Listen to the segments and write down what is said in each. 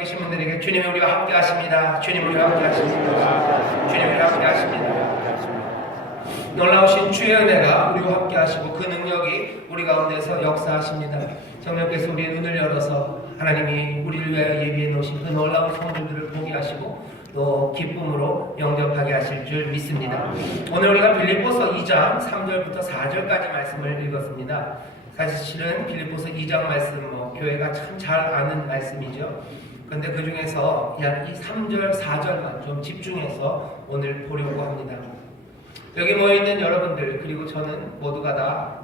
계신 분들에게 주님이 우리와 함께 하십니다. 주님 우리와 함께 하십니다. 주님 우리와 함께 하십니다. 놀라우신 주의 은혜가 우리와 함께 하시고 그 능력이 우리 가운데서 역사하십니다. 성령께서 우리의 눈을 열어서 하나님이 우리를 위하여 예비해 놓으신 그 놀라운 선물들을 보게 하시고 또 기쁨으로 영접하게 하실 줄 믿습니다. 오늘 우리가 빌립보서 2장 3절부터 4절까지 말씀을 읽었습니다. 사실은 빌립보서 2장 말씀 교회가 참 잘 아는 말씀이죠. 그런데 그 중에서 이 3절 4절만 좀 집중해서 오늘 보려고 합니다. 여기 모여있는 여러분들 그리고 저는 모두가 다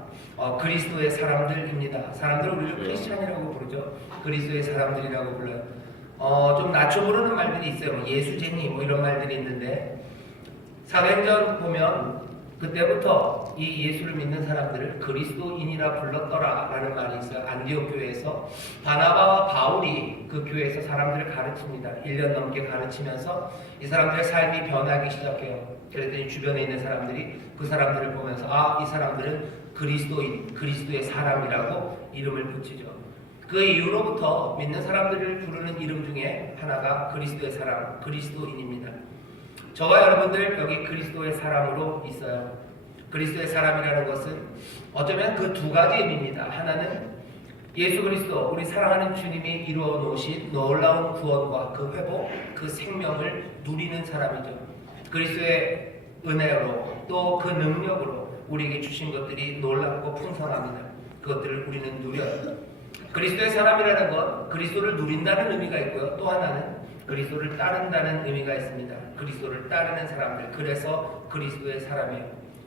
그리스도의 사람들입니다. 사람들은 우리를 크리스찬이라고 부르죠. 그리스도의 사람들이라고 불러요. 좀 낮춰 부르는 말들이 있어요. 예수쟁이 이런 말들이 있는데 사도행전 보면 그때부터 이 예수를 믿는 사람들을 그리스도인이라 불렀더라 라는 말이 있어요. 안디옥 교회에서 바나바와 바울이 그 교회에서 사람들을 가르칩니다. 1년 넘게 가르치면서 이 사람들의 삶이 변하기 시작해요. 그랬더니 주변에 있는 사람들이 그 사람들을 보면서 이 사람들은 그리스도인, 그리스도의 사람이라고 이름을 붙이죠. 그 이후로부터 믿는 사람들을 부르는 이름 중에 하나가 그리스도의 사람, 그리스도인입니다. 저와 여러분들 여기 그리스도의 사람으로 있어요. 그리스도의 사람이라는 것은 어쩌면 그 두 가지 의미입니다. 하나는 예수 그리스도, 우리 사랑하는 주님이 이루어 놓으신 놀라운 구원과 그 회복, 그 생명을 누리는 사람이죠. 그리스도의 은혜로 또 그 능력으로 우리에게 주신 것들이 놀랍고 풍성합니다. 그것들을 우리는 누려요. 그리스도의 사람이라는 건 그리스도를 누린다는 의미가 있고요. 또 하나는 그리스도를 따른다는 의미가 있습니다. 그리스도를 따르는 사람들, 그래서 그리스도의 사람이에요.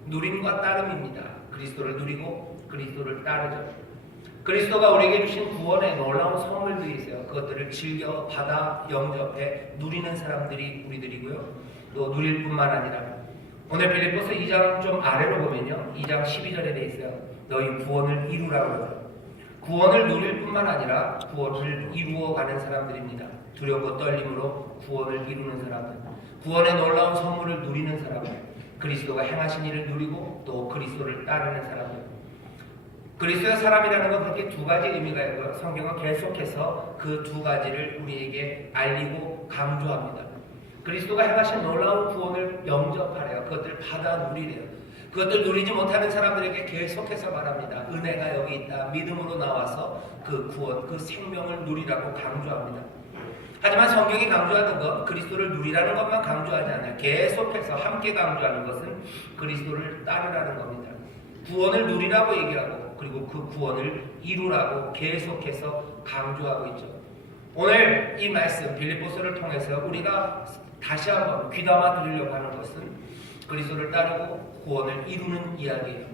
누림과 따름입니다. 그리스도를 누리고 그리스도를 따르죠. 그리스도가 우리에게 주신 구원의 놀라운 선물들이 있어요. 그것들을 즐겨 받아 영접해 누리는 사람들이 우리들이고요. 또 누릴 뿐만 아니라 오늘 빌립보서 2장 좀 아래로 보면요. 2장 12절에 돼 있어요. 너희 구원을 이루라고 그래요. 구원을 누릴 뿐만 아니라 구원을 이루어가는 사람들입니다. 두려워 떨림으로 구원을 이루는 사람들, 구원의 놀라운 선물을 누리는 사람들, 그리스도가 행하신 일을 누리고 또 그리스도를 따르는 사람들. 그리스도의 사람이라는 건 그렇게 두 가지 의미가 있고요. 성경은 계속해서 그 두 가지를 우리에게 알리고 강조합니다. 그리스도가 행하신 놀라운 구원을 영접하래요. 그것들을 받아 누리래요. 그것들 누리지 못하는 사람들에게 계속해서 말합니다. 은혜가 여기 있다. 믿음으로 나와서 그 구원, 그 생명을 누리라고 강조합니다. 하지만 성경이 강조하는 건 그리스도를 누리라는 것만 강조하지 않아요. 계속해서 함께 강조하는 것은 그리스도를 따르라는 겁니다. 구원을 누리라고 얘기하고 그리고 그 구원을 이루라고 계속해서 강조하고 있죠. 오늘 이 말씀 빌립보서를 통해서 우리가 다시 한번 귀담아 들으려고 하는 것은 그리스도를 따르고 구원을 이루는 이야기예요.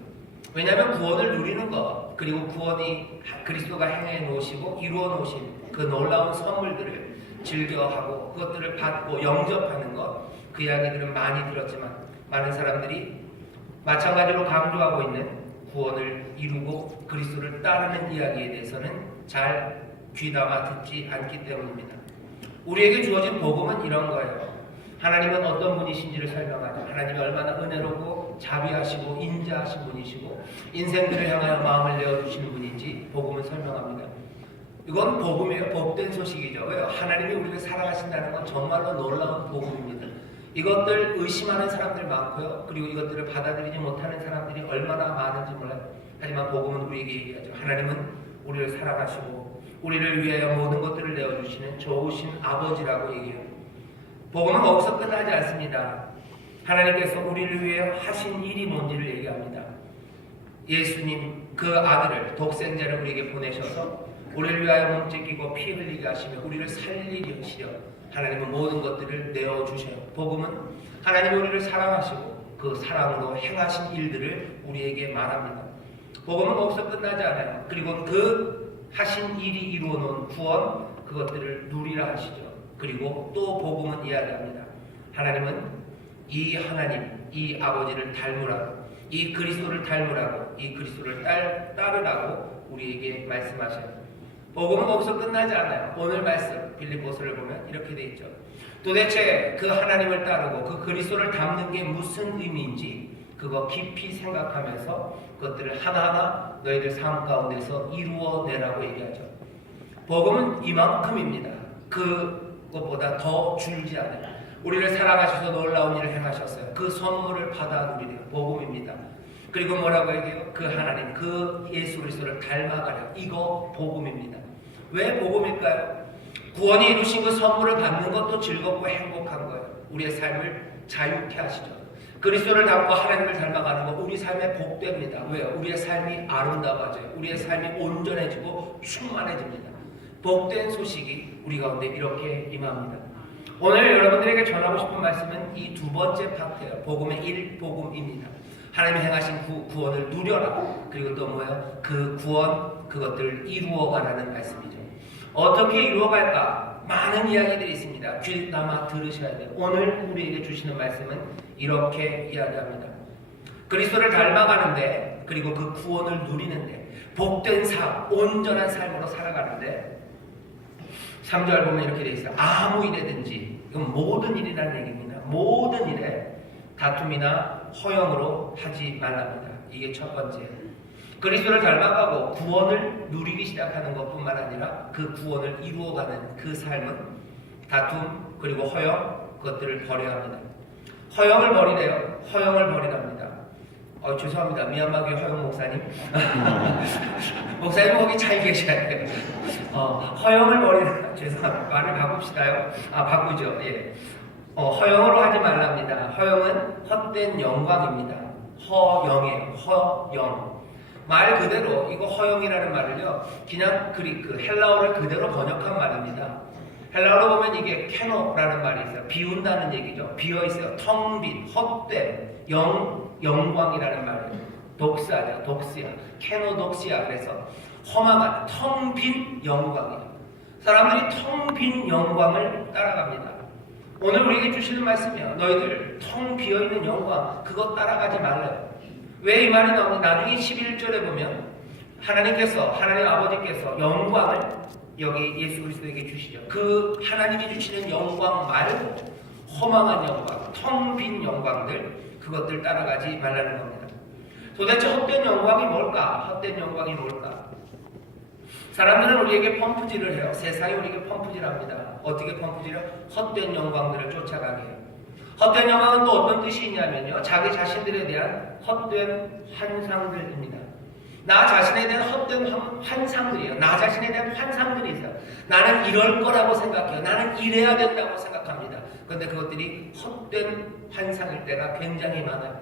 왜냐하면 구원을 누리는 것 그리고 구원이 그리스도가 행해 놓으시고 이루어 놓으신 그 놀라운 선물들을 즐겨하고 그것들을 받고 영접하는 것 그 이야기들은 많이 들었지만 많은 사람들이 마찬가지로 강조하고 있는 구원을 이루고 그리스도를 따르는 이야기에 대해서는 잘 귀담아 듣지 않기 때문입니다. 우리에게 주어진 복음은 이런 거예요. 하나님은 어떤 분이신지를 설명하죠. 하나님이 얼마나 은혜롭고 자비하시고 인자하신 분이시고 인생들을 향하여 마음을 내어주시는 분인지 복음은 설명합니다. 이건 복음이에요. 복된 소식이죠. 왜요? 하나님이 우리를 사랑하신다는 건 정말로 놀라운 복음입니다. 이것들 의심하는 사람들 많고요. 그리고 이것들을 받아들이지 못하는 사람들이 얼마나 많은지 몰라요. 하지만 복음은 우리에게 얘기하죠. 하나님은 우리를 사랑하시고 우리를 위하여 모든 것들을 내어주시는 좋으신 아버지라고 얘기해요. 복음은 거기서 끝나지 않습니다. 하나님께서 우리를 위해 하신 일이 뭔지를 얘기합니다. 예수님 그 아들을 독생자를 우리에게 보내셔서 우리를 위하여 몸 찢기고 피 흘리게 하시며 우리를 살리려 하시려 하나님은 모든 것들을 내어주셔요. 복음은 하나님이 우리를 사랑하시고 그 사랑으로 행하신 일들을 우리에게 말합니다. 복음은 거기서 끝나지 않아요. 그리고 그 하신 일이 이루어 놓은 구원 그것들을 누리라 하시죠. 그리고 또 복음은 이야기합니다. 하나님은 이 하나님, 이 아버지를 닮으라고, 이 그리스도를 닮으라고, 이 그리스도를 따르라고 우리에게 말씀하셔요. 복음은 거기서 끝나지 않아요. 오늘 말씀 빌립보서를 보면 이렇게 돼 있죠. 도대체 그 하나님을 따르고 그 그리스도를 닮는 게 무슨 의미인지 그거 깊이 생각하면서 그것들을 하나하나 너희들 삶 가운데서 이루어내라고 얘기하죠. 복음은 이만큼입니다. 그것보다 더 줄지 않아요. 우리를 사랑하셔서 놀라운 일을 행하셨어요. 그 선물을 받아 누리래요. 복음입니다. 그리고 뭐라고 얘기해요? 그 하나님, 그 예수 그리스도를 닮아가려. 이거 복음입니다. 왜 복음일까요? 구원이 이루신 그 선물을 받는 것도 즐겁고 행복한 거예요. 우리의 삶을 자유케 하시죠. 그리스도를 닮고 하나님을 닮아가는 거 우리 삶에 복됩니다. 왜요? 우리의 삶이 아름다워져요. 우리의 삶이 온전해지고 충만해집니다. 복된 소식이 우리 가운데 이렇게 임합니다. 오늘 여러분들에게 전하고 싶은 말씀은 이 두 번째 파트예요. 복음의 1복음입니다. 하나님이 행하신 구원을 누려라. 그리고 또 뭐예요? 그 구원, 그것들을 이루어가라는 말씀이죠. 어떻게 이루어갈까? 많은 이야기들이 있습니다. 귀 담아 들으셔야 돼요. 오늘 우리에게 주시는 말씀은 이렇게 이야기합니다. 그리스도를 닮아가는데, 그리고 그 구원을 누리는데, 복된 삶, 온전한 삶으로 살아가는데, 3절 보면 이렇게 되어 있어요. 아무 일에든지, 이건 모든 일이라는 얘기입니다. 모든 일에 다툼이나 허영으로 하지 말랍니다. 이게 첫 번째예요. 그리스도를 닮아가고 구원을 누리기 시작하는 것뿐만 아니라 그 구원을 이루어가는 그 삶은 다툼 그리고 허영 그것들을 버려야 합니다. 허영을 버리래요. 허영을 버리랍니다. 죄송합니다. 미얀마교회 허영 목사님. 목사님 거기 잘 계셔야 돼요. 허영을 버리라. 죄송합니다. 말을 바꿉시다요. 바꾸죠. 예. 허영으로 하지 말랍니다. 허영은 헛된 영광입니다. 허영이에요. 허영. 말 그대로 이거 허영이라는 말을요. 그냥 그리크 헬라어를 그대로 번역한 말입니다. 헬라어로 보면 이게 케노라는 말이 있어요. 비운다는 얘기죠. 비어있어요. 텅 빈, 헛된, 영광이라는 말이에요. 독스아죠. 독스야. 케노독시아. 그래서 허망한, 텅 빈 영광이에요. 사람들이 텅 빈 영광을 따라갑니다. 오늘 우리에게 주시는 말씀이에요. 너희들 텅 비어있는 영광 그것 따라가지 말래요. 왜 이 말이 나오냐? 나중에 11절에 보면 하나님 아버지께서 영광을 여기 예수 그리스도에게 주시죠. 그 하나님이 주시는 영광 말고 허망한 영광, 텅 빈 영광들 그것들 따라가지 말라는 겁니다. 도대체 헛된 영광이 뭘까? 헛된 영광이 뭘까? 사람들은 우리에게 펌프질을 해요. 세상이 우리에게 펌프질합니다. 어떻게 펌프질해요? 헛된 영광들을 쫓아가게 해요. 헛된 영광은 또 어떤 뜻이 있냐면요. 자기 자신들에 대한 헛된 환상들입니다. 나 자신에 대한 헛된 환상들이에요. 나 자신에 대한 환상들이 있어요. 나는 이럴 거라고 생각해요. 나는 이래야 된다고 생각합니다. 그런데 그것들이 헛된 환상일 때가 굉장히 많아요.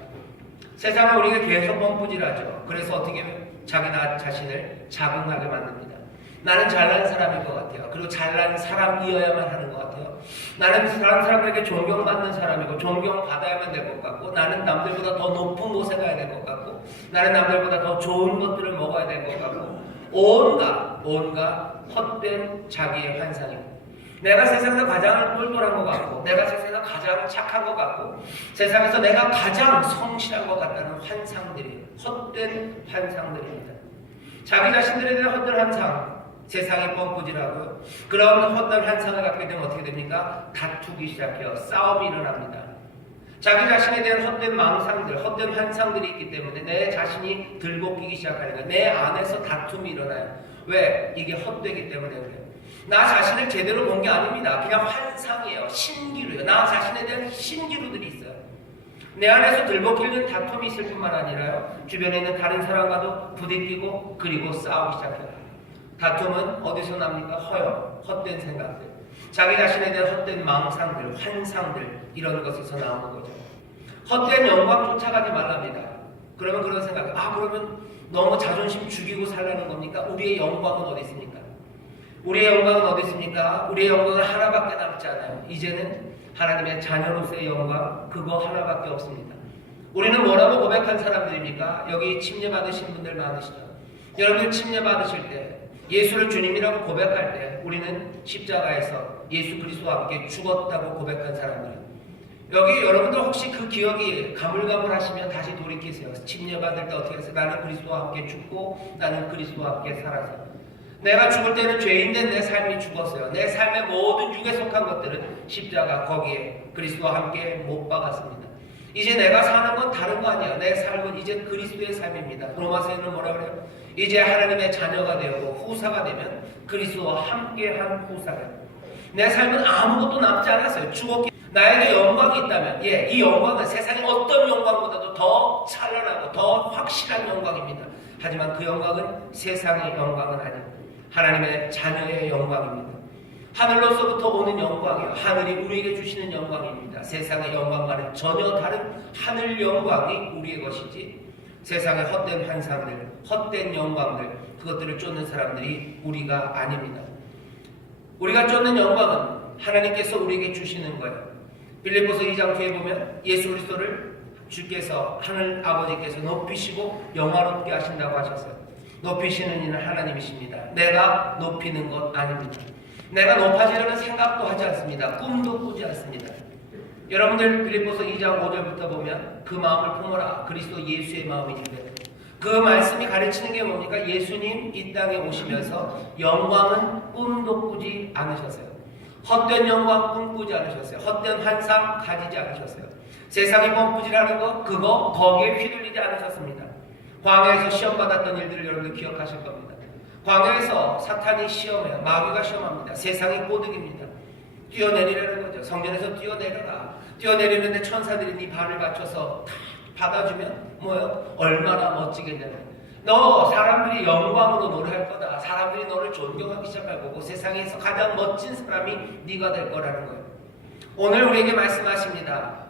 세상은 우리가 계속 펌프질하죠. 그래서 어떻게 하면 자기 나 자신을 자긍하게 만듭니다. 나는 잘난 사람일 것 같아요. 그리고 잘난 사람이어야만 하는 것 같아요. 나는 다른 사람들에게 존경받는 사람이고 존경받아야만 될 것 같고 나는 남들보다 더 높은 곳에 가야 될 것 같고 나는 남들보다 더 좋은 것들을 먹어야 될 것 같고 온갖 헛된 자기의 환상입니다. 내가 세상에서 가장 똘똘한 것 같고 내가 세상에서 가장 착한 것 같고 세상에서 내가 가장 성실한 것 같다는 환상들이 헛된 환상들입니다. 자기 자신들에 대한 헛된 환상 세상이 뻔꾸질하고요. 그런 헛된 환상을 갖게 되면 어떻게 됩니까? 다투기 시작해요. 싸움이 일어납니다. 자기 자신에 대한 헛된 망상들, 헛된 환상들이 있기 때문에 내 자신이 들볶이기 시작하는 거예요. 내 안에서 다툼이 일어나요. 왜? 이게 헛되기 때문에 그래요. 나 자신을 제대로 본 게 아닙니다. 그냥 환상이에요. 신기루예요. 나 자신에 대한 신기루들이 있어요. 내 안에서 들볶이는 다툼이 있을 뿐만 아니라요. 주변에 있는 다른 사람과도 부딪히고 그리고 싸우기 시작해요. 다툼은 어디서 납니까? 허영, 헛된 생각들. 자기 자신에 대한 헛된 망상들, 환상들 이런 것에서 나오는 거죠. 헛된 영광 쫓아가지 말랍니다. 그러면 그런 생각, 그러면 너무 자존심 죽이고 살라는 겁니까? 우리의 영광은 어디 있습니까? 우리의 영광은 어디 있습니까? 우리의 영광은 하나밖에 남지 않아요. 이제는 하나님의 자녀로서의 영광 그거 하나밖에 없습니다. 우리는 뭐라고 고백한 사람들입니까? 여기 침례받으신 분들 많으시죠? 여러분들 침례받으실 때 예수를 주님이라고 고백할 때 우리는 십자가에서 예수 그리스도와 함께 죽었다고 고백한 사람들이에요. 여기 여러분들 혹시 그 기억이 가물가물하시면 다시 돌이키세요. 침례받을 때 어떻게 했어요? 나는 그리스도와 함께 죽고 나는 그리스도와 함께 살아서 내가 죽을 때는 죄인된 내 삶이 죽었어요. 내 삶의 모든 육에 속한 것들은 십자가 거기에 그리스도와 함께 못 박았습니다. 이제 내가 사는 건 다른 거 아니에요. 내 삶은 이제 그리스도의 삶입니다. 로마서에는 뭐라 그래요? 이제 하나님의 자녀가 되고 후사가 되면 그리스도와 함께한 후사가 내 삶은 아무것도 남지 않았어요. 죽었기 나에게 영광이 있다면 이 영광은 세상의 어떤 영광보다도 더 찬란하고 더 확실한 영광입니다. 하지만 그 영광은 세상의 영광은 아니고 하나님의 자녀의 영광입니다. 하늘로서부터 오는 영광이요, 하늘이 우리에게 주시는 영광입니다. 세상의 영광과는 전혀 다른 하늘 영광이 우리의 것이지 세상의 헛된 환상들, 헛된 영광들, 그것들을 쫓는 사람들이 우리가 아닙니다. 우리가 쫓는 영광은 하나님께서 우리에게 주시는 거예요. 빌립보서 2장 뒤에 보면 예수 그리스도를 주께서 하늘 아버지께서 높이시고 영화롭게 하신다고 하셨어요. 높이시는 이는 하나님이십니다. 내가 높이는 것 아닙니다. 내가 높아지려는 생각도 하지 않습니다. 꿈도 꾸지 않습니다. 여러분들 빌립보서 2장 5절부터 보면 그 마음을 품어라. 그리스도 예수의 마음이니까. 그 말씀이 가르치는 게 뭡니까? 예수님 이 땅에 오시면서 영광은 꿈도 꾸지 않으셨어요. 헛된 영광 꿈꾸지 않으셨어요. 헛된 환상 가지지 않으셨어요. 세상이 뻔뿌지라는 거 그거 거기에 휘둘리지 않으셨습니다. 광야에서 시험받았던 일들을 여러분들 기억하실 겁니다. 광야에서 사탄이 시험해요. 마귀가 시험합니다. 세상이 꼬득입니다. 뛰어내리라는 거죠. 성전에서 뛰어내려라. 뛰어내리는데 천사들이 네 발을 받쳐서 다 받아주면 뭐예요? 얼마나 멋지겠냐면 너 사람들이 영광으로 노래할 거다. 사람들이 너를 존경하기 시작할 거고 세상에서 가장 멋진 사람이 네가 될 거라는 거예요. 오늘 우리에게 말씀하십니다.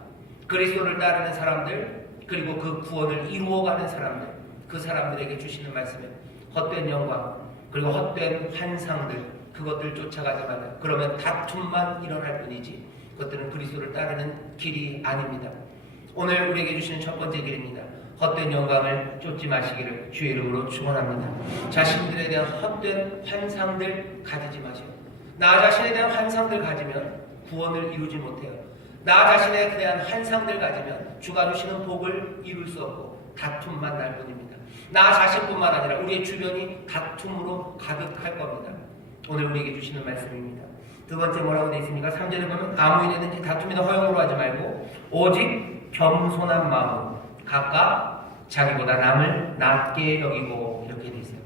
그리스도를 따르는 사람들 그리고 그 구원을 이루어가는 사람들 그 사람들에게 주시는 말씀은 헛된 영광 그리고 헛된 환상들 그것들 쫓아가지 말아요. 그러면 다툼만 일어날 뿐이지 그것들은 그리스도를 따르는 길이 아닙니다. 오늘 우리에게 주시는 첫 번째 길입니다. 헛된 영광을 쫓지 마시기를 주의 이름으로 축원합니다. 자신들에 대한 헛된 환상들 가지지 마세요. 나 자신에 대한 환상들 가지면 구원을 이루지 못해요. 나 자신에 대한 환상들 가지면 주가 주시는 복을 이룰 수 없고 다툼만 날 뿐입니다. 나 자신뿐만 아니라 우리의 주변이 다툼으로 가득할 겁니다. 오늘 우리에게 주시는 말씀입니다. 두 번째 뭐라고 되어 있습니까? 3절에 보면 아무 일에든지 다툼이나 허용으로 하지 말고 오직 겸손한 마음 각각 자기보다 남을 낮게 여기고 이렇게 되어 있어요.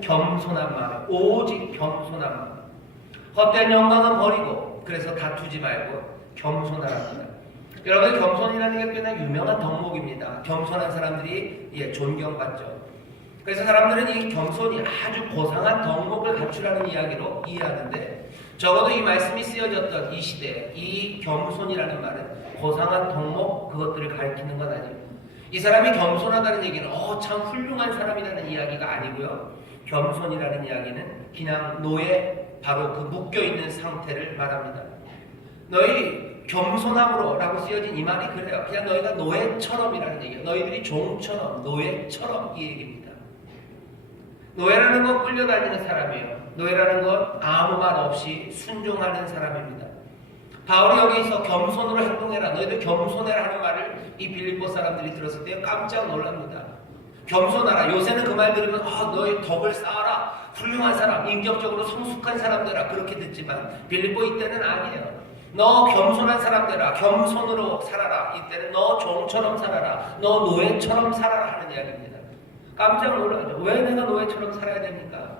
겸손한 마음 오직 겸손한 마음 헛된 영광은 버리고 그래서 다투지 말고 겸손하랍니다. 여러분 겸손이라는 게 꽤나 유명한 덕목입니다. 겸손한 사람들이 존경받죠. 그래서 사람들은 이 겸손이 아주 고상한 덕목을 갖추라는 이야기로 이해하는데 적어도 이 말씀이 쓰여졌던 이 시대에 이 겸손이라는 말은 고상한 덕목 그것들을 가리키는 건 아니에요. 이 사람이 겸손하다는 얘기는 참 훌륭한 사람이라는 이야기가 아니고요. 겸손이라는 이야기는 그냥 노예 바로 그 묶여있는 상태를 말합니다. 너희 겸손함으로 라고 쓰여진 이 말이 그래요. 그냥 너희가 노예처럼이라는 얘기예요. 너희들이 종처럼 노예처럼 이 얘기입니다. 노예라는 건 끌려다니는 사람이에요. 노예라는 건 아무 말 없이 순종하는 사람입니다. 바울이 여기서 겸손으로 행동해라. 너희들 겸손해라 하는 말을 이 빌립보 사람들이 들었을 때 깜짝 놀랍니다. 겸손하라. 요새는 그 말 들으면 너희 덕을 쌓아라. 훌륭한 사람, 인격적으로 성숙한 사람 되라. 그렇게 듣지만 빌립보 이때는 아니에요. 너 겸손한 사람 되라. 겸손으로 살아라. 이때는 너 종처럼 살아라. 너 노예처럼 살아라 하는 이야기입니다. 깜짝 놀라죠. 왜 내가 노예처럼 살아야 됩니까?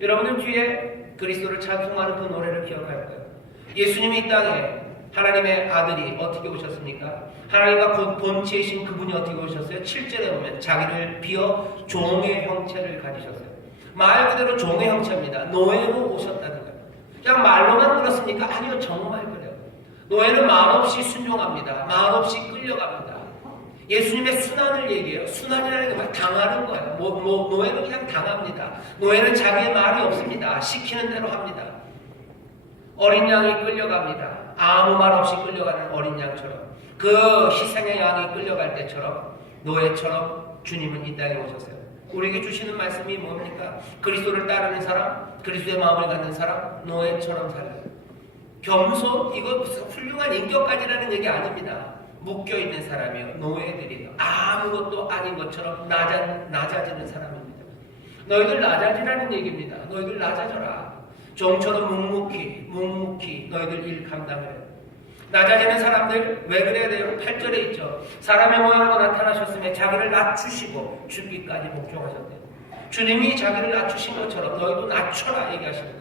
여러분은 뒤에 그리스도를 찬송하는 그 노래를 기억할 거예요. 예수님이 이 땅에 하나님의 아들이 어떻게 오셨습니까? 하나님과 본체이신 그분이 어떻게 오셨어요? 7절에 보면 자기를 비어 종의 형체를 가지셨어요. 말 그대로 종의 형체입니다. 노예로 오셨다는 거예요. 그냥 말로만 그렇습니까? 아니요, 정말 그래요. 노예는 말없이 순종합니다. 말없이 끌려갑니다. 예수님의 순환을 얘기해요. 순환이라는 게 당하는 거예요. 노예는 그냥 당합니다. 노예는 자기의 말이 없습니다. 시키는 대로 합니다. 어린 양이 끌려갑니다. 아무 말 없이 끌려가는 어린 양처럼 그 희생의 양이 끌려갈 때처럼 노예처럼 주님은 이 땅에 오셨어요. 우리에게 주시는 말씀이 뭡니까? 그리스도를 따르는 사람, 그리스도의 마음을 갖는 사람, 노예처럼 살아요. 겸손? 이거 무슨 훌륭한 인격까지라는 얘기 아닙니다. 묶여있는 사람이요. 노예들이에요. 아무것도 아닌 것처럼 낮아지는 사람입니다. 너희들 낮아지라는 얘기입니다. 너희들 낮아져라. 종처럼 묵묵히 너희들 일 감당해요. 낮아지는 사람들 왜 그래야 돼요? 8절에 있죠. 사람의 모양으로 나타나셨으며 자기를 낮추시고 죽기까지 복종하셨대요. 주님이 자기를 낮추신 것처럼 너희도 낮춰라 얘기하십니다.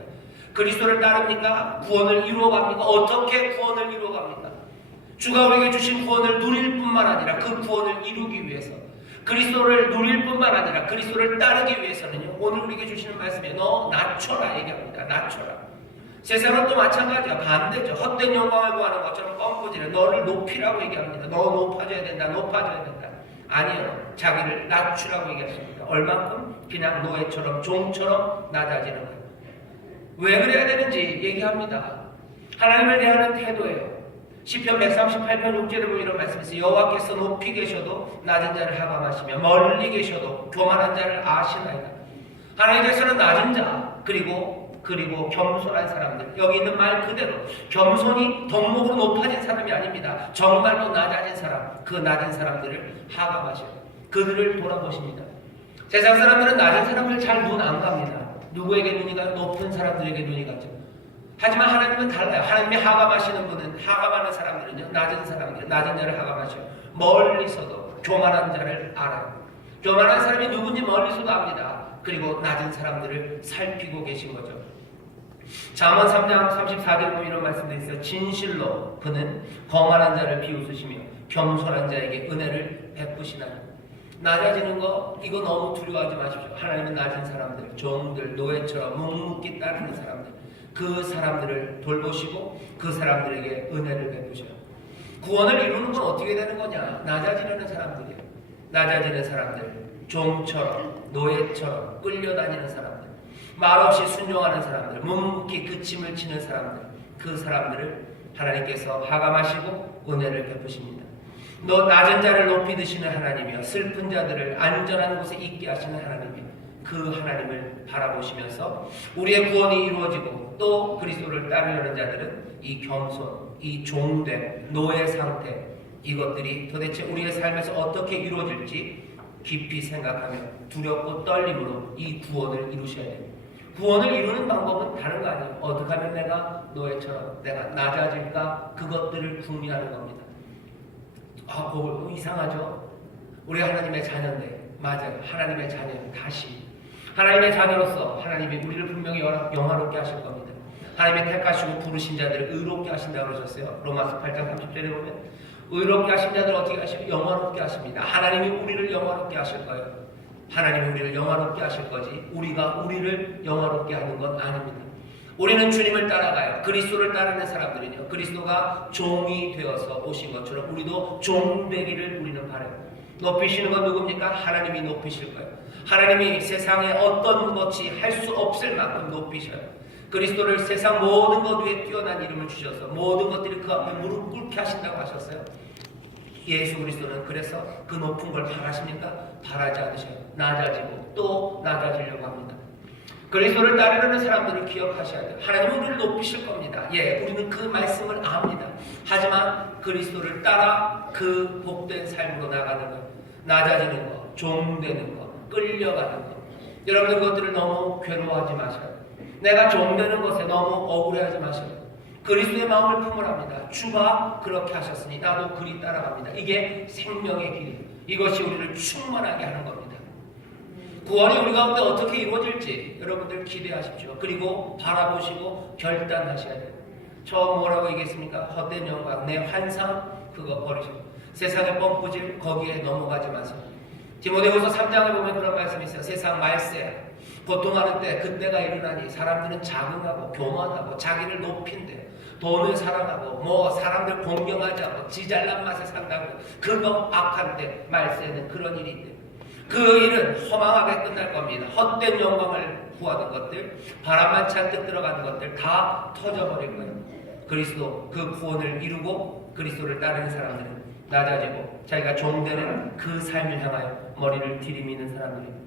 그리스도를 따릅니까? 구원을 이루어갑니까? 어떻게 구원을 이루어갑니까? 주가 우리에게 주신 구원을 누릴 뿐만 아니라 그 구원을 이루기 위해서 그리스도를 누릴 뿐만 아니라 그리스도를 따르기 위해서는요. 오늘 우리에게 주시는 말씀에 너 낮춰라 얘기합니다. 낮춰라. 세상은 또 마찬가지야. 반대죠. 헛된 영광을 구하는 것처럼 뻥꾸지를 너를 높이라고 얘기합니다. 너 높아져야 된다. 높아져야 된다. 아니요. 자기를 낮추라고 얘기했습니다. 얼만큼? 그냥 노예처럼 종처럼 낮아지는 거예요. 왜 그래야 되는지 얘기합니다. 하나님을 대하는 태도예요. 시편 138편 6절에 보면 이런 말씀이 있어요. 여호와께서 높이 계셔도 낮은 자를 하감하시며 멀리 계셔도 교만한 자를 아시나이다. 하나님께서는 낮은 자 그리고 겸손한 사람들, 여기 있는 말 그대로 겸손이 덕목으로 높아진 사람이 아닙니다. 정말로 낮아진 사람, 그 낮은 사람들을 하감하셔요. 그들을 돌아보십니다. 세상 사람들은 낮은 사람들 잘 눈 안 갑니다. 누구에게 눈이 가요? 높은 사람들에게 눈이 가죠. 하지만 하나님은 달라요. 하나님이 하감하시는 분은, 하감하는 사람들은요, 낮은 사람들, 낮은 자를 하감하셔요. 멀리서도 교만한 자를 알아요. 교만한 사람이 누군지 멀리서도 압니다. 그리고 낮은 사람들을 살피고 계신 거죠. 잠언 3장 34절에 보면 이런 말씀도 있어요. 진실로 그는 거만한 자를 비웃으시며 겸손한 자에게 은혜를 베푸시나니. 낮아지는 거 이거 너무 두려워하지 마십시오. 하나님은 낮은 사람들, 종들, 노예처럼 묵묵히 따르는 사람들, 그 사람들을 돌보시고 그 사람들에게 은혜를 베푸셔요. 구원을 이루는 건 어떻게 되는 거냐? 낮아지려는 사람들이에요. 낮아지는 사람들, 종처럼 노예처럼 끌려다니는 사람들, 말없이 순종하는 사람들, 묵묵히 그 짐을 치는 사람들, 그 사람들을 하나님께서 하감하시고 은혜를 베푸십니다. 너 낮은 자를 높이 드시는 하나님이여, 슬픈 자들을 안전한 곳에 있게 하시는 하나님이여, 그 하나님을 바라보시면서 우리의 구원이 이루어지고 또 그리스도를 따르려는 자들은 이 겸손, 이 종된 노예 상태, 이것들이 도대체 우리의 삶에서 어떻게 이루어질지 깊이 생각하며 두렵고 떨림으로 이 구원을 이루셔야 됩니다. 구원을 이루는 방법은 다른 거 아니에요. 어떻게 하면 내가 노예처럼 내가 낮아질까? 그것들을 궁리하는 겁니다. 아, 그거 이상하죠? 우리가 하나님의 자녀인데, 맞아요. 하나님의 자녀는 다시 하나님의 자녀로서 하나님이 우리를 분명히 영화롭게 하실 겁니다. 하나님의 택하시고 부르신 자들을 의롭게 하신다고 그러셨어요. 로마서 8장 30절에 보면 의롭게 하신 자들 어떻게 하시고 영화롭게 하십니다. 하나님이 우리를 영화롭게 하실 거예요. 하나님이 우리를 영화롭게 하실 거지 우리가 우리를 영화롭게 하는 건 아닙니다. 우리는 주님을 따라가요. 그리스도를 따르는 사람들은요, 그리스도가 종이 되어서 오신 것처럼 우리도 종 되기를 우리는 바라요. 높이시는 건 누굽니까? 하나님이 높이실 거예요. 하나님이 세상에 어떤 것이 할 수 없을 만큼 높이셔요. 그리스도를 세상 모든 것 위에 뛰어난 이름을 주셔서 모든 것들이 그 앞에 무릎 꿇게 하신다고 하셨어요. 예수 그리스도는 그래서 그 높은 걸 바라십니까? 바라지 않으셔요. 낮아지고 또 낮아지려고 합니다. 그리스도를 따르려는 사람들을 기억하셔야 돼요. 하나님은 우리를 높이실 겁니다. 예, 우리는 그 말씀을 압니다. 하지만 그리스도를 따라 그 복된 삶으로 나가는 것, 낮아지는 것, 종되는 것, 끌려가는 것, 여러분들 그것들을 너무 괴로워하지 마셔요. 내가 종되는 것에 너무 억울해하지 마셔요. 그리스도의 마음을 품으랍니다. 주가 그렇게 하셨으니 나도 그리 따라갑니다. 이게 생명의 길이에요. 이것이 우리를 충만하게 하는 겁니다. 구원이 우리 가운데 어떻게 이루어질지 여러분들 기대하십시오. 그리고 바라보시고 결단하셔야 돼요. 저 뭐라고 얘기했습니까? 헛된 영광, 내 환상 그거 버리시고 세상의 뻥꾸질 거기에 넘어가지 마세요. 디모데후서 3장에 보면 그런 말씀이 있어요. 세상 말세 고통하는 때 그때가 일어나니 사람들은 자긍하고 교만하고 자기를 높인대, 돈을 사랑하고 뭐 사람들 공경하지 않고 지 잘난 맛에 산다고, 그거 악한데 말세는 그런 일이 있대. 그 일은 허망하게 끝날 겁니다. 헛된 영광을 구하는 것들, 바람만 잔뜩 들어가는 것들 다 터져버릴 거예요. 그리스도 그 구원을 이루고 그리스도를 따르는 사람들은 낮아지고 자기가 종되는 그 삶을 향하여 머리를 들이미는 사람들입니다.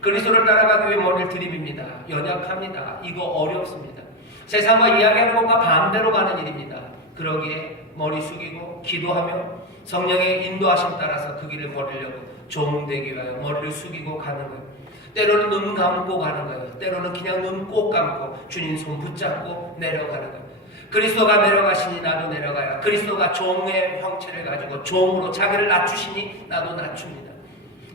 그리스도를 따라가기 위해 머리를 들이밉니다. 연약합니다. 이거 어렵습니다. 세상과 이야기하는 것과 반대로 가는 일입니다. 그러기에 머리 숙이고 기도하며 성령의 인도하심 따라서 그 길을 걸으려고 종되기 위하여 머리를 숙이고 가는 거예요. 때로는 눈 감고 가는 거예요. 때로는 그냥 눈 꼭 감고 주님 손 붙잡고 내려가는 거예요. 그리스도가 내려가시니 나도 내려가요. 그리스도가 종의 형체를 가지고 종으로 자기를 낮추시니 나도 낮춥니다.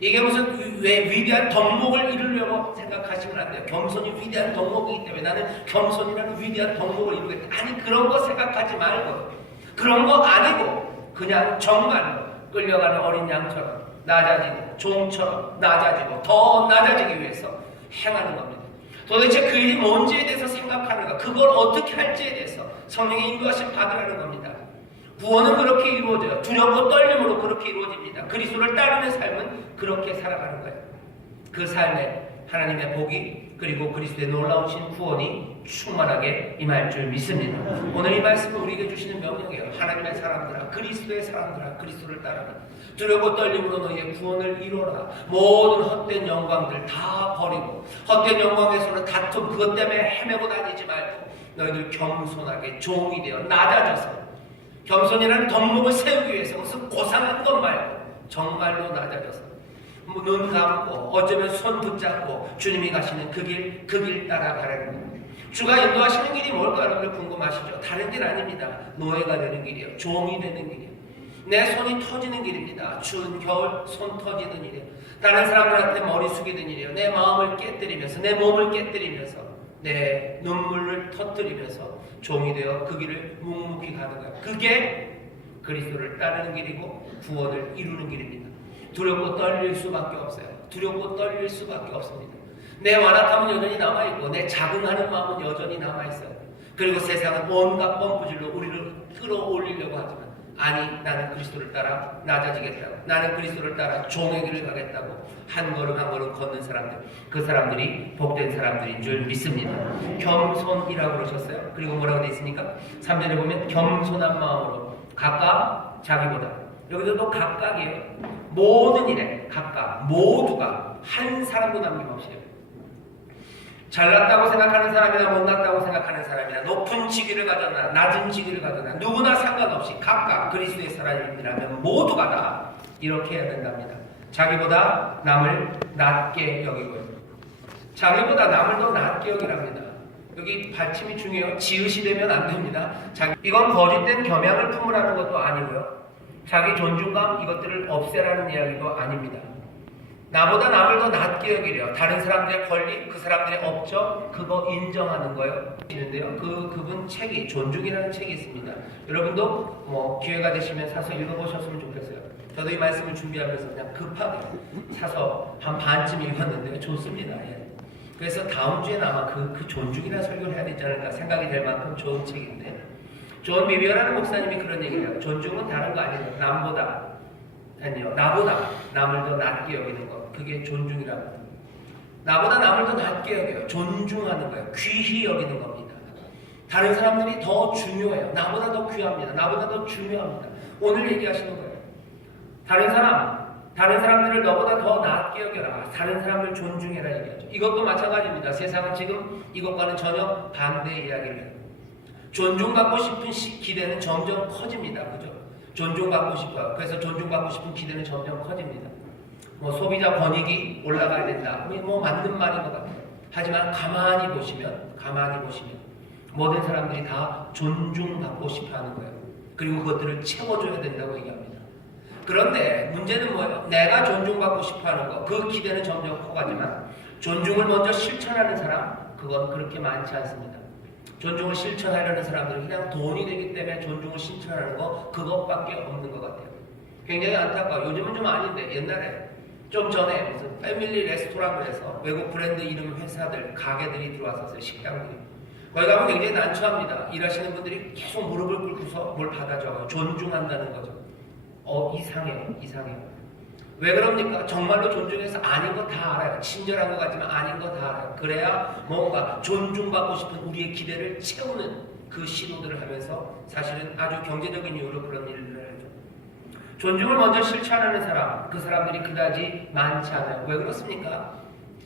이게 무슨 왜 위대한 덕목을 이루려고 생각하시면 안 돼요. 겸손이 위대한 덕목이기 때문에 나는 겸손이라는 위대한 덕목을 이루겠다. 아니 그런 거 생각하지 말고 그런 거 아니고 그냥 정말로 끌려가는 어린 양처럼 낮아지고 종처럼 낮아지고 더 낮아지기 위해서 행하는 겁니다. 도대체 그 일이 뭔지에 대해서 생각하는가, 그걸 어떻게 할지에 대해서 성령의 인도하심 받으라는 겁니다. 구원은 그렇게 이루어져요. 두렵고 떨림으로 그렇게 이루어집니다. 그리스도를 따르는 삶은 그렇게 살아가는 거예요. 그 삶에 하나님의 복이 그리고 그리스도의 놀라우신 구원이 충만하게 임할 줄 믿습니다. 오늘 이 말씀은 우리에게 주시는 명령이에요. 하나님의 사람들아, 그리스도의 사람들아, 그리스도를 따르라. 두려고 떨림으로 너희의 구원을 이루어라. 모든 헛된 영광들 다 버리고 헛된 영광에서는 다툼 그것 때문에 헤매고 다니지 말고 너희들 겸손하게 종이 되어 낮아져서 겸손이라는 덕목을 세우기 위해서 무슨 고상한 것 말고 정말로 낮아져서 눈 감고 어쩌면 손 붙잡고 주님이 가시는 그 길 따라가라는 겁니다. 주가 인도하시는 길이 뭘까 여러분들 궁금하시죠? 다른 길 아닙니다. 노예가 되는 길이에요. 종이 되는 길이에요. 내 손이 터지는 길입니다. 추운 겨울 손 터지는 일이에요. 다른 사람들한테 머리 숙이는 일이에요. 내 마음을 깨뜨리면서 내 몸을 깨뜨리면서 내 눈물을 터뜨리면서 종이 되어 그 길을 묵묵히 가는 거예요. 그게 그리스도를 따르는 길이고 구원을 이루는 길입니다. 두렵고 떨릴 수밖에 없어요. 두렵고 떨릴 수밖에 없습니다. 내 완악함은 여전히 남아있고 내 자긍하는 마음은 여전히 남아있어요. 그리고 세상은 온갖 펌프질로 우리를 끌어올리려고 하지만 아니 나는 그리스도를 따라 낮아지겠다고, 나는 그리스도를 따라 종의 길을 가겠다고 한 걸음 한 걸음 걷는 사람들, 그 사람들이 복된 사람들인 줄 믿습니다. 겸손이라고 그러셨어요. 그리고 뭐라고 되어 있습니까? 3절에 보면 겸손한 마음으로 각각 자기보다, 여기도 또 각각이에요. 모든 일에 각각, 모두가 한 사람도 남김없이요. 잘났다고 생각하는 사람이나 못났다고 생각하는 사람이나 높은 직위를 가졌나 낮은 직위를 가졌나 누구나 상관없이 각각 그리스도의 사람이라면 모두가 다 이렇게 해야 된답니다. 자기보다 남을 낮게 여기고요. 자기보다 남을 더 낮게 여기랍니다. 여기 받침이 중요해요. 지읒이 되면 안 됩니다. 이건 거짓된 겸양을 품으라는 것도 아니고요. 자기 존중감 이것들을 없애라는 이야기도 아닙니다. 나보다 남을 더 낮게 여기려 다른 사람들의 권리, 그 사람들의 업적 그거 인정하는 거예요. 있는데요. 그분 책이 존중이라는 책이 있습니다. 여러분도 뭐 기회가 되시면 사서 읽어보셨으면 좋겠어요. 저도 이 말씀을 준비하면서 그냥 급하게 사서 한 반쯤 읽었는데 좋습니다. 예. 그래서 다음 주에는 아마 그 존중이라는 설교를 해야 되지 않을까 생각이 될 만큼 좋은 책인데 존 비비어라는 목사님이 그런 얘기를 해요. 존중은 다른 거 아니에요. 나보다 남을 더 낮게 여기는 것. 그게 존중이라고 합니다. 나보다 남을 더 낮게 여겨요. 존중하는 거예요. 귀히 여기는 겁니다. 다른 사람들이 더 중요해요. 나보다 더 귀합니다. 나보다 더 중요합니다. 오늘 얘기하시는 거예요. 다른 사람들을 너보다 더 낮게 여겨라. 다른 사람을 존중해라 얘기하죠. 이것도 마찬가지입니다. 세상은 지금 이것과는 전혀 반대의 이야기를 해요. 존중받고 싶은 기대는 점점 커집니다. 그죠? 존중받고 싶어요. 그래서 존중받고 싶은 기대는 점점 커집니다. 뭐 소비자 권익이 올라가야 된다. 뭐 맞는 말인 것 같아요. 하지만 가만히 보시면 모든 사람들이 다 존중받고 싶어하는 거예요. 그리고 그것들을 채워줘야 된다고 얘기합니다. 그런데 문제는 뭐예요? 내가 존중받고 싶어하는 거, 그 기대는 점점 커가지만 존중을 먼저 실천하는 사람, 그건 그렇게 많지 않습니다. 존중을 실천하려는 사람들은 그냥 돈이 되기 때문에 존중을 실천하는 거 그것밖에 없는 것 같아요. 굉장히 안타까워요. 요즘은 좀 아닌데 옛날에 좀 전에 무슨 패밀리 레스토랑을 해서 외국 브랜드 이름 회사들 가게들이 들어왔었어요. 식당들이. 거기 가면 굉장히 난처합니다. 일하시는 분들이 계속 무릎을 꿇고서 뭘 받아줘요. 존중한다는 거죠. 이상해요. 왜 그럽니까? 정말로 존중해서 아닌 거 다 알아요. 친절한 것 같지만 아닌 거 다 알아요. 그래야 뭔가 존중받고 싶은 우리의 기대를 채우는 그 시도들을 하면서 사실은 아주 경제적인 이유로 그런 일들을 하죠. 존중을 먼저 실천하는 사람, 그 사람들이 그다지 많지 않아요. 왜 그렇습니까?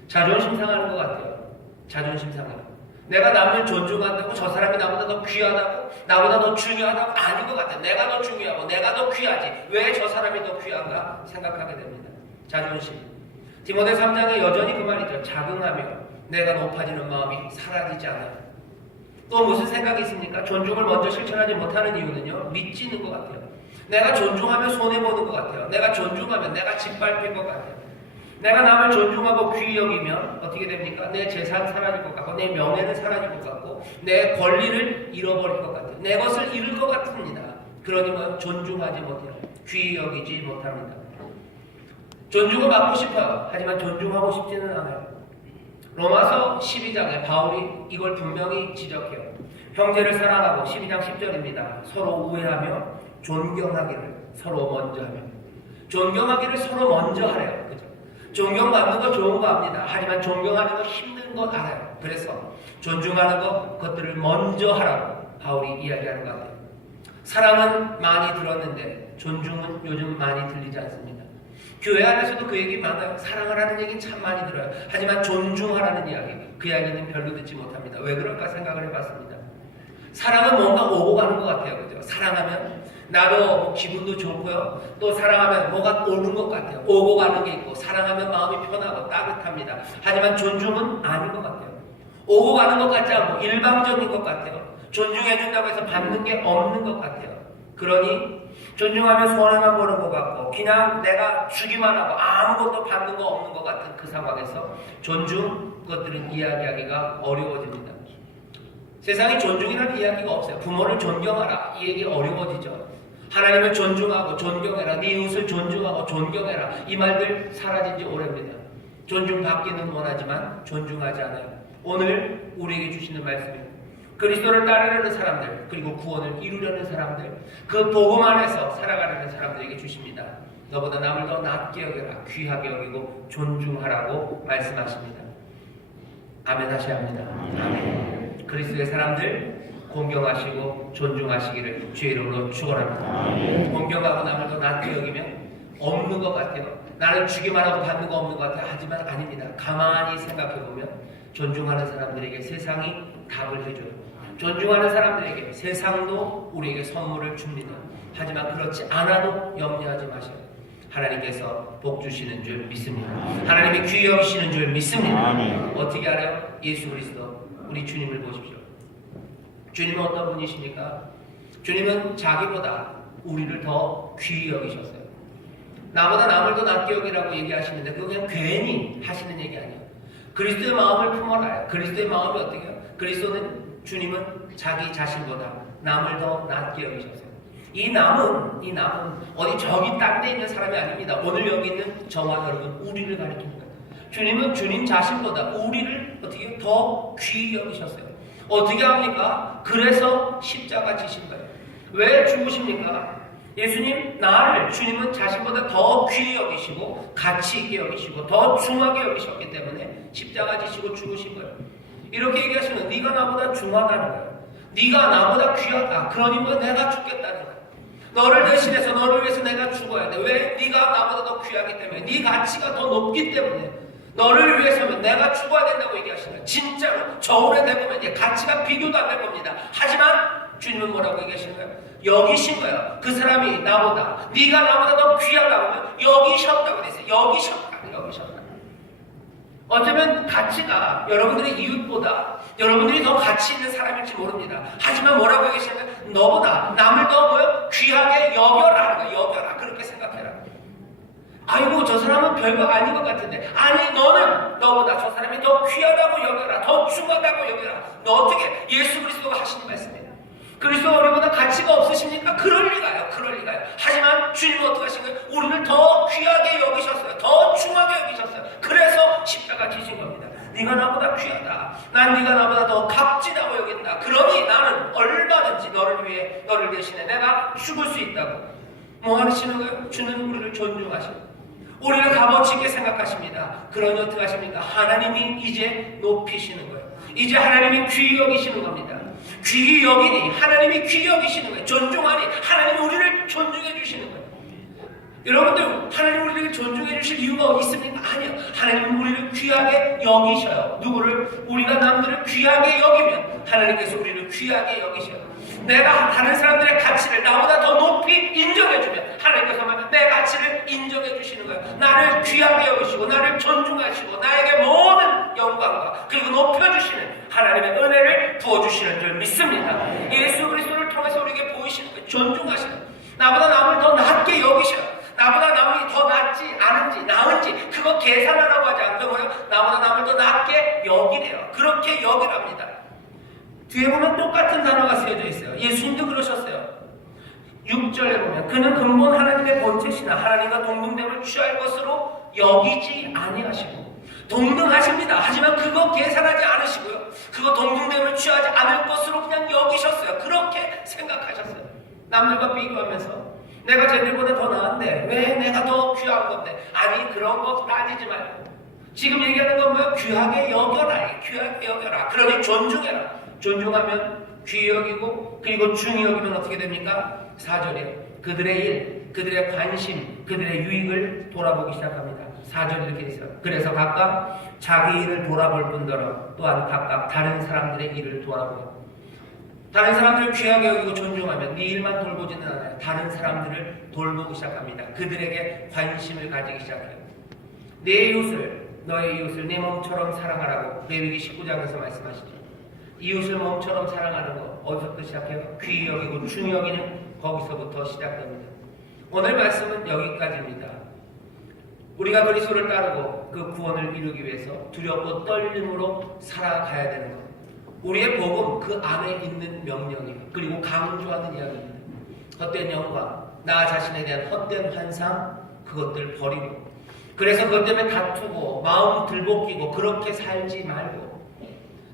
자존심 상하는 것 같아요. 자존심 상해요. 내가 남을 존중한다고 저 사람이 나보다 더 귀하다고, 나보다 더 중요하다고 아닌 것 같아요. 내가 더 중요하고 내가 더 귀하지. 왜 저 사람이 더 귀한가 생각하게 됩니다. 자존심. 디모데 3장에 여전히 그 말이죠. 자긍하며 내가 높아지는 마음이 사라지지 않아요. 또 무슨 생각이 있습니까? 존중을 먼저 실천하지 못하는 이유는요. 믿지는 것 같아요. 내가 존중하면 손해보는 것 같아요. 내가 존중하면 내가 짓밟힐 것 같아요. 내가 남을 존중하고 귀히 여기면 어떻게 됩니까? 내 재산 사라질 것 같고 내 명예는 사라질 것 같고 내 권리를 잃어버릴 것 같아요. 내 것을 잃을 것 같습니다. 그러니 뭐 존중하지 못해요. 귀히 여기지 못합니다. 존중을 받고 싶어요. 하지만 존중하고 싶지는 않아요. 로마서 12장에 바울이 이걸 분명히 지적해요. 형제를 사랑하고 12장 10절입니다. 서로 우애하며 존경하기를 서로 먼저 하며 존경하기를 서로 먼저 하래요. 그죠? 존경받는 거 좋은 거 압니다. 하지만 존경하는 거 힘든 거 알아요. 그래서 존중하는 거 그것들을 먼저 하라고 바울이 이야기하는 것 같아요. 사랑은 많이 들었는데 존중은 요즘 많이 들리지 않습니다. 교회 안에서도 그 얘기 많아요. 사랑하라는 얘기는 참 많이 들어요. 하지만 존중하라는 이야기, 그 이야기는 별로 듣지 못합니다. 왜 그럴까 생각을 해봤습니다. 사랑은 뭔가 오고 가는 것 같아요. 그죠? 사랑하면 나도 기분도 좋고요. 또 사랑하면 뭐가 오는 것 같아요. 오고 가는 게 있고 사랑하면 마음이 편하고 따뜻합니다. 하지만 존중은 아닌 것 같아요. 오고 가는 것 같지 않고 일방적인 것 같아요. 존중해준다고 해서 받는 게 없는 것 같아요. 그러니 존중하면 손해만 보는 것 같고 그냥 내가 주기만 하고 아무것도 받는 거 없는 것 같은 그 상황에서 존중 그것들은 이야기하기가 어려워집니다. 세상에 존중이라는 이야기가 없어요. 부모를 존경하라 이 얘기 어려워지죠. 하나님을 존중하고 존경해라, 네 이웃을 존중하고 존경해라 이 말들 사라진 지 오래입니다. 존중받기는 원하지만 존중하지 않아요. 오늘 우리에게 주시는 말씀입니다. 그리스도를 따르려는 사람들 그리고 구원을 이루려는 사람들 그 복음 안에서 살아가려는 사람들에게 주십니다. 너보다 남을 더 낮게 여겨라, 귀하게 여기고 존중하라고 말씀하십니다. 아멘 하셔야 합니다. 아멘. 그리스도의 사람들 공경하시고 존중하시기를 주의 이름으로 축원합니다. 공경하고 남을 더 낮게 여기면 없는 것 같아요. 나는 주기만 하고 받는 거 없는 것 같아요. 하지만 아닙니다. 가만히 생각해보면 존중하는 사람들에게 세상이 답을 해줘요. 존중하는 사람들에게 세상도 우리에게 선물을 줍니다. 하지만 그렇지 않아도 염려하지 마세요. 하나님께서 복 주시는 줄 믿습니다. 하나님이 귀히 여기시는 줄 믿습니다. 아멘. 어떻게 알아요? 예수 그리스도 우리 주님을 보십시오. 주님은 어떤 분이십니까? 주님은 자기보다 우리를 더 귀히 여기셨어요. 나보다 남을 더 낮게 여기라고 얘기하시는데 그거 그냥 괜히 하시는 얘기 아니에요. 그리스도의 마음을 품어라요. 그리스도의 마음이 어떻게 해요? 그리스도는 주님은 자기 자신보다 남을 더 낮게 여기셨어요. 이 남은 어디 저기 딴 데 있는 사람이 아닙니다. 오늘 여기 있는 저와 여러분 우리를 가리키는 거예요. 주님은 주님 자신보다 우리를 어떻게 해요? 더 귀히 여기셨어요. 어떻게 합니까? 그래서 십자가 지신 거예요. 왜 죽으십니까? 예수님 주님은 자신보다 더 귀히 여기시고 가치 있게 여기시고 더 중하게 여기셨기 때문에 십자가 지시고 죽으신 거예요. 이렇게 얘기하시면 네가 나보다 중하다는 거예요. 네가 나보다 귀하다. 그러니 뭐 내가 죽겠다는 거예요. 너를 대신해서 너를 위해서 내가 죽어야 돼. 왜? 네가 나보다 더 귀하기 때문에 네 가치가 더 높기 때문에 너를 위해서면 내가 죽어야 된다고 얘기하시는 거예요. 진짜로 저울에 대보면 이제 가치가 비교도 안 될 겁니다. 하지만 주님은 뭐라고 얘기하시는 거예요? 여기신 거예요. 그 사람이 나보다 네가 나보다 더 귀하다고 하면 여기셨다고 돼 있어요. 여기셨다. 어쩌면 가치가 여러분들의 이웃보다 여러분들이 더 가치 있는 사람일지 모릅니다. 하지만 뭐라고 얘기하시냐면 너보다 남을 더 귀하게 여겨라. 여겨라. 그렇게 생각해라. 아이고 저 사람은 별거 아닌 것 같은데 아니 너는 너보다 저 사람이 더 귀하다고 여겨라. 더 중하다고 여겨라. 너 어떻게 예수 그리스도가 하시는 말씀이에요. 그리스도가 우리보다 가치가 없으십니까? 그럴 리가요. 하지만 주님은 어떻게 하신 거예요? 우리를 더 귀하게 여기셨어요. 더 중하게 여기셨어요. 그래서 십자가 지신 겁니다. 네가 나보다 귀하다. 난 네가 나보다 더 값지다고 여긴다. 그러니 나는 얼마든지 너를 위해 너를 대신해 내가 죽을 수 있다고. 뭐 하시는 거예요? 주는 우리를 존중하시고 우리를 값어치 있게 생각하십니다. 그러니 어떻게 하십니까? 하나님이 이제 높이시는 거예요. 이제 하나님이 귀히 여기시는 겁니다. 귀히 여기니 하나님이 귀히 여기시는 거예요. 존중하니 하나님이 우리를 존중해 주시는 거예요. 여러분들 하나님 우리를 존중해 주실 이유가 있습니까? 아니요. 하나님은 우리를 귀하게 여기셔요. 누구를? 우리가 남들을 귀하게 여기면 하나님께서 우리를 귀하게 여기셔요. 내가 다른 사람들의 가치를 나보다 더 높이 인정해주면 하나님께서 내 가치를 인정해 주시는 거예요. 나를 귀하게 여기시고 나를 존중하시고 나에게 모든 영광과 그리고 높여주시는 하나님의 은혜를 부어주시는 줄 믿습니다. 예수 그리스도를 통해서 우리에게 보이시는 거예요. 존중하시는 나보다 남을 더 낮게 여기셔요. 나보다 남이 더 낫지 않은지 나은지 그거 계산하는 뒤에 보면 똑같은 단어가 쓰여져 있어요. 예수님도 그러셨어요. 6절에 보면 그는 근본 하나님의 본체시나 하나님과 동등됨을 취할 것으로 여기지 아니하시고, 동등하십니다. 하지만 그거 계산하지 않으시고요, 그거 동등됨을 취하지 않을 것으로 그냥 여기셨어요. 그렇게 생각하셨어요. 남들과 비교하면서 내가 쟤들보다 더 나은데 왜 내가 더 귀한 건데, 아니 그런 거 따지지 말고 지금 얘기하는 건 뭐예요? 귀하게 여겨라. 귀하게 여겨라. 그러니 존중해라. 존중하면 귀히 여기고, 그리고 중히 여기면 어떻게 됩니까? 4절에 그들의 일, 그들의 관심, 그들의 유익을 돌아보기 시작합니다. 4절 이렇게 있어요. 그래서 각각 자기 일을 돌아볼 뿐더러 또한 각각 다른 사람들의 일을 돌아보고, 다른 사람들을 귀하게 여기고 존중하면 네 일만 돌보지는 않아요. 다른 사람들을 돌보기 시작합니다. 그들에게 관심을 가지기 시작해요. 내 이웃을, 너의 이웃을 내 몸처럼 사랑하라고 레위기 19장에서 말씀하시죠. 이웃을 몸처럼 사랑하는 것 어디서부터 시작해요? 귀히 여기고 중히 여기는 거기서부터 시작됩니다. 오늘 말씀은 여기까지입니다. 우리가 그리스도를 따르고 그 구원을 이루기 위해서 두렵고 떨림으로 살아가야 되는 것. 우리의 복음 그 안에 있는 명령이에요. 그리고 강조하는 이야기입니다. 헛된 영광, 나 자신에 대한 헛된 환상, 그것들 버리고, 그래서 그것 때문에 다투고 마음 들볶이고 그렇게 살지 말고,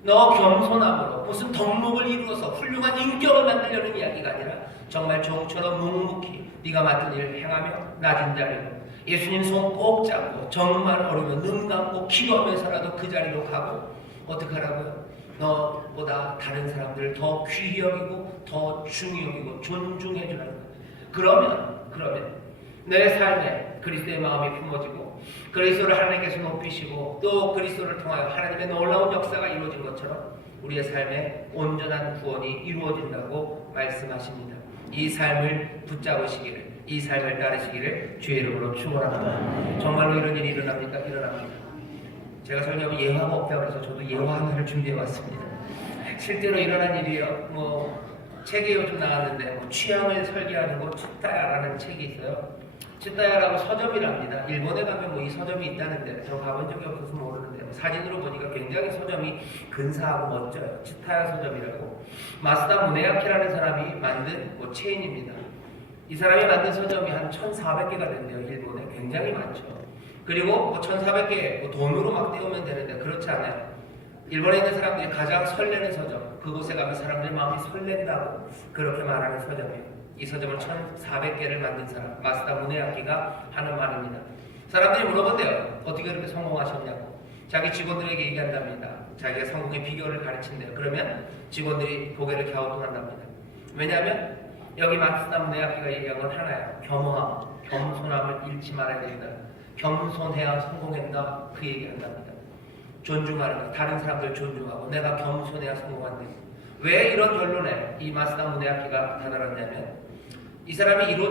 너 겸손함으로 무슨 덕목을 이루어서 훌륭한 인격을 만들려는 이야기가 아니라 정말 종처럼 묵묵히 네가 맡은 일을 행하며 낮은 자리로 예수님 손 꼭 잡고, 정말 어려우면 눈 감고 기도하면서라도 그 자리로 가고, 어떻게 하라고요? 너보다 다른 사람들을 더 귀히 여기고 더 중히 여기고 존중해 주라는 거예요. 그러면 내 삶에 그리스도의 마음이 품어지고, 그리스도를 하나님께서 높이시고 또 그리스도를 통하여 하나님의 놀라운 역사가 이루어진 것처럼 우리의 삶에 온전한 구원이 이루어진다고 말씀하십니다. 이 삶을 붙잡으시기를, 이 삶을 따르시기를 주의 이름으로 축원합니다. 정말로 이런 일이 일어납니까? 일어납니다. 제가 설교하면 예화가 없다고 해서 저도 예화 하나를 준비해 왔습니다. 실제로 일어난 일이요. 책이 요즘 나왔는데 취향을 설계하는 거 치타야라는 책이 있어요. 치타야라고 서점이랍니다. 일본에 가면 이 서점이 있다는데 저 가본 적이 없어서 모르는데 사진으로 보니까 굉장히 서점이 근사하고 멋져요. 치타야 서점이라고. 마스다 무네야키라는 사람이 만든 체인입니다. 이 사람이 만든 서점이 한 1,400개가 된대요. 일본에. 굉장히 많죠. 그리고 1,400개 돈으로 막 떼우면 되는데 그렇지 않아요. 일본에 있는 사람들이 가장 설레는 서점, 그곳에 가면 사람들의 마음이 설렌다고 그렇게 말하는 서점이에요. 이 서점을 1,400개를 만든 사람, 마스다 무네야키가 하는 말입니다. 사람들이 물어본대요. 어떻게 그렇게 성공하셨냐고. 자기 직원들에게 얘기한답니다. 자기가 성공의 비결을 가르친대요. 그러면 직원들이 고개를 갸우뚱한답니다. 왜냐하면 여기 마스다 무네야키가 얘기한 건 하나예요. 겸허함, 겸손함을 잃지 말아야 된다. 겸손해야 성공한다. 그 얘기한답니다. 존중하는 것, 다른 사람들 존중하고 내가 겸손해야 성공한다. 왜 이런 결론에 이 마스다 무네야키가 다다랐냐면, 이 사람이 이루어져